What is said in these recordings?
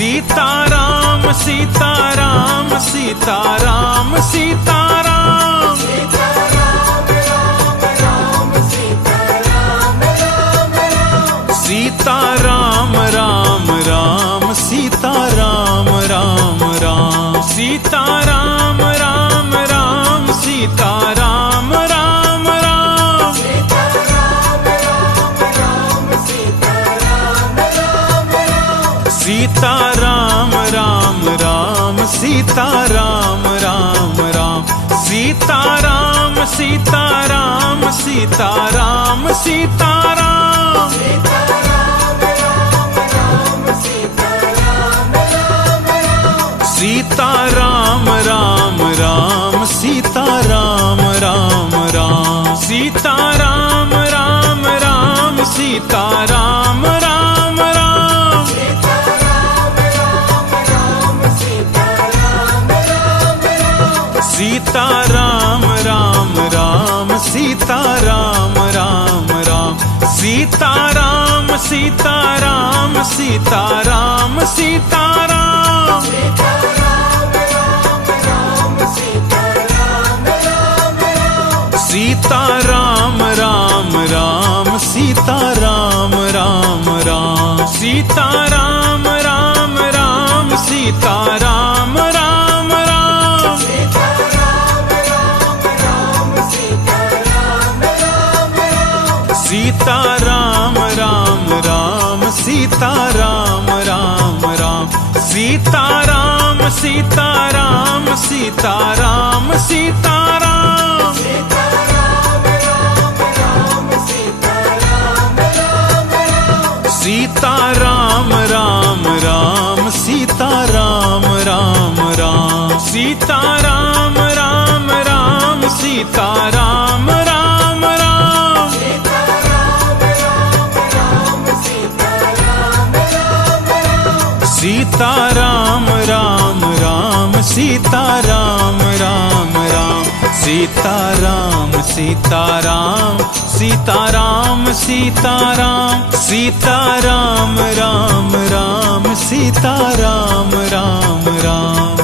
सीताराम सीताराम सीताराम सीताराम सीताराम राम राम सीताराम राम राम सीताराम राम राम सीताराम राम राम सीताराम राम राम सीताराम राम राम सीताराम सीताराम सीताराम सीताराम सीताराम राम राम सीताराम राम राम सीताराम राम राम सीताराम राम राम सीताराम राम राम सीताराम राम राम सीताराम सीताराम सीताराम सीताराम सीताराम राम राम सीताराम राम राम सीताराम राम राम सीताराम राम राम सीताराम राम राम सीताराम राम राम सीताराम सीताराम सीताराम सीताराम सीताराम राम राम सीताराम राम राम सीताराम राम राम सीताराम राम राम सीताराम राम राम सीताराम राम राम सीताराम सीताराम सीताराम सीताराम सीताराम राम राम सीताराम राम राम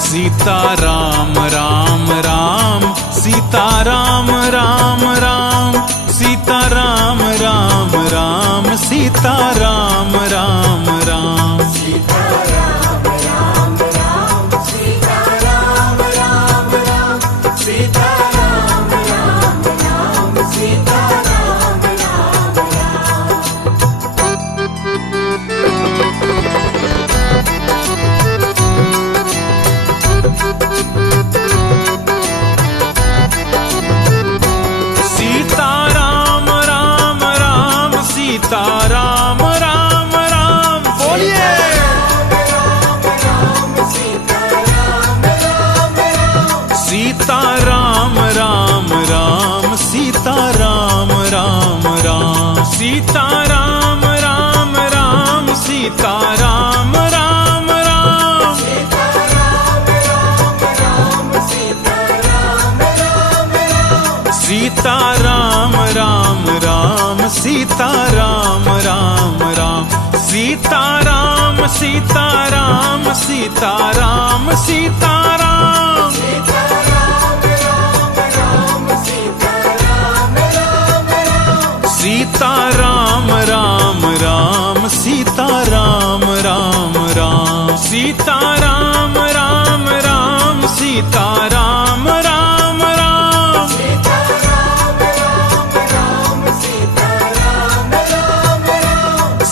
सीताराम राम राम सीताराम राम राम सीताराम राम राम सीताराम राम राम सीताराम राम राम सीताराम राम राम बोलिए सीताराम राम राम सीताराम राम राम सीताराम राम राम सीताराम राम राम सीताराम राम राम सीताराम राम राम सीताराम सीताराम सीताराम सीताराम सीताराम राम राम सीताराम राम राम सीताराम राम राम सीताराम राम राम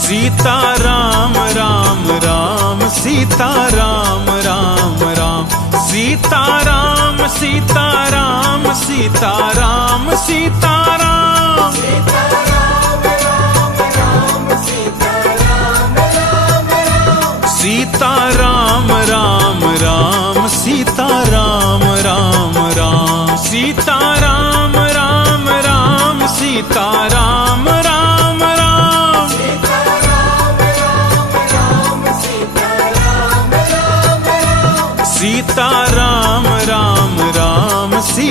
सीताराम राम राम सीताराम राम राम सीताराम सीताराम सीताराम सीताराम सीताराम राम राम सीताराम राम राम सीताराम राम राम सीताराम राम राम सीताराम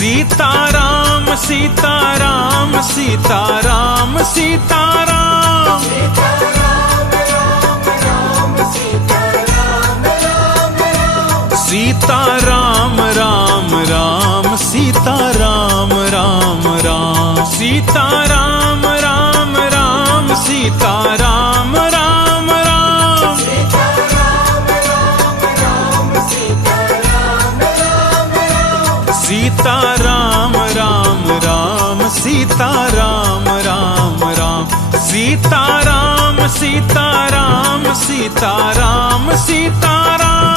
सीताराम सीताराम सीताराम सीताराम सीताराम राम राम सीताराम राम राम सीताराम राम राम सीताराम राम राम सीताराम राम राम सीताराम राम राम सीताराम सीताराम सीताराम सीताराम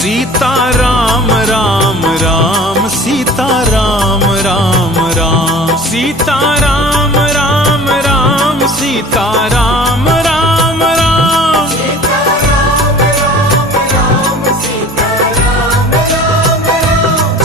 सीताराम राम राम सीताराम राम राम सीताराम राम राम सीताराम राम राम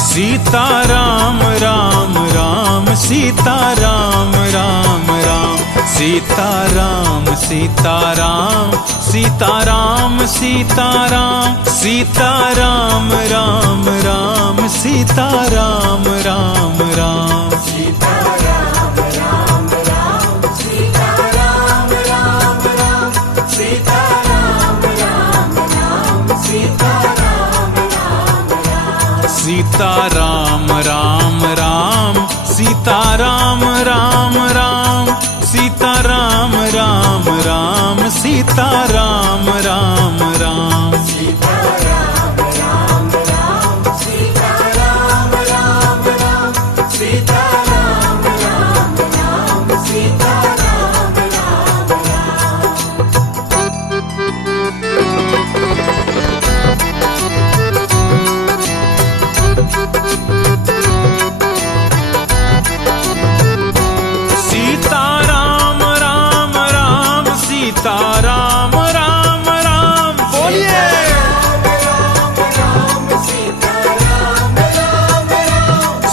सीताराम राम राम सीताराम राम राम सीताराम सीताराम सीताराम सीताराम सीताराम राम राम सीताराम राम राम सीताराम राम राम सीताराम राम राम सीताराम राम राम सीताराम राम राम सीताराम राम राम सीताराम राम राम सीताराम राम राम सीताराम राम राम सीताराम राम राम सीताराम राम राम सीताराम राम राम सीताराम राम राम सीताराम राम राम सीताराम राम राम बोलिए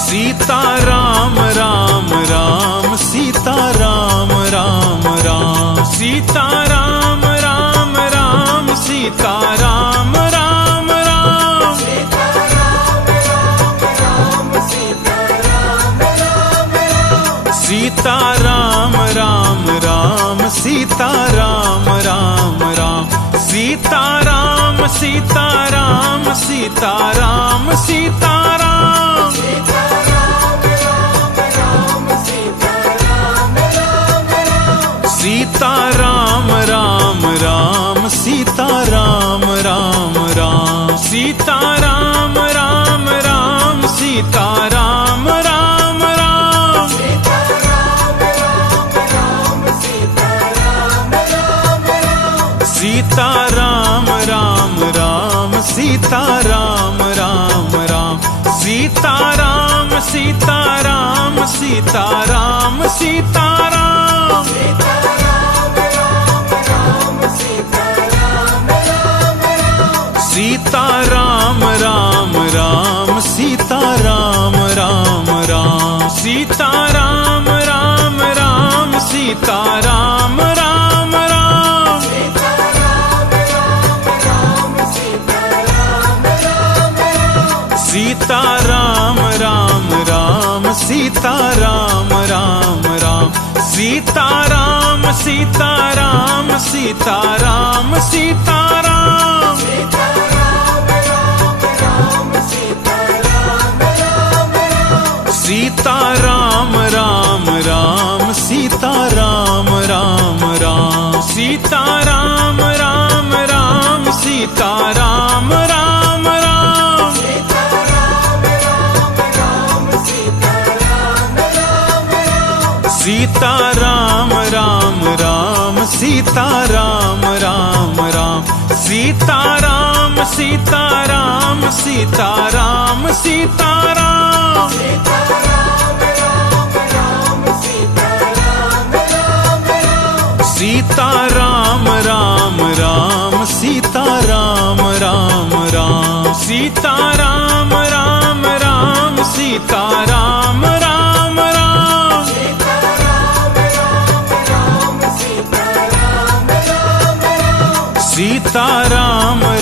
सीताराम राम राम सीताराम राम राम सीताराम राम राम सीताराम राम राम सीताराम राम राम सीताराम राम राम सीताराम सीताराम सीताराम सीताराम सीताराम राम राम सीताराम राम राम सीताराम राम राम सीताराम राम राम सीताराम राम राम सीताराम राम राम सीताराम सीताराम सीताराम सीताराम सीताराम राम राम सीताराम राम राम सीताराम राम राम सीताराम राम राम सीताराम राम राम सीताराम राम राम सीताराम सीताराम सीताराम सीताराम सीताराम राम राम सीताराम राम राम सीताराम राम राम सीताराम राम राम सीताराम राम राम सीताराम राम राम सीताराम सीताराम सीताराम सीताराम सीताराम राम राम सीताराम राम राम सीताराम राम राम सीताराम राम राम सीताराम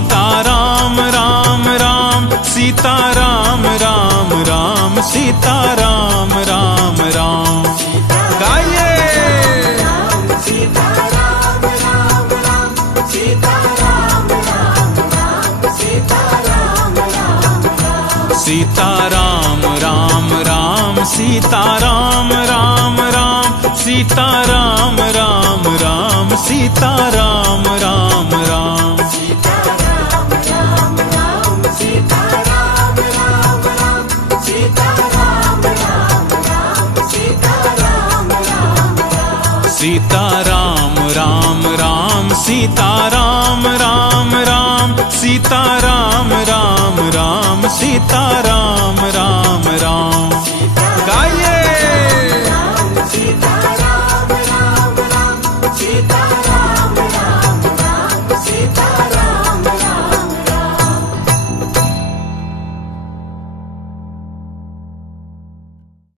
सीताराम राम राम सीताराम राम राम सीताराम राम राम गाइए सीताराम राम राम सीताराम राम राम सीताराम राम राम सीताराम राम राम सीताराम राम राम सीताराम राम राम सीताराम राम राम सीताराम राम राम सीताराम राम राम सीताराम राम राम सीताराम राम राम सीताराम राम राम सीताराम राम राम सीताराम राम राम सीताराम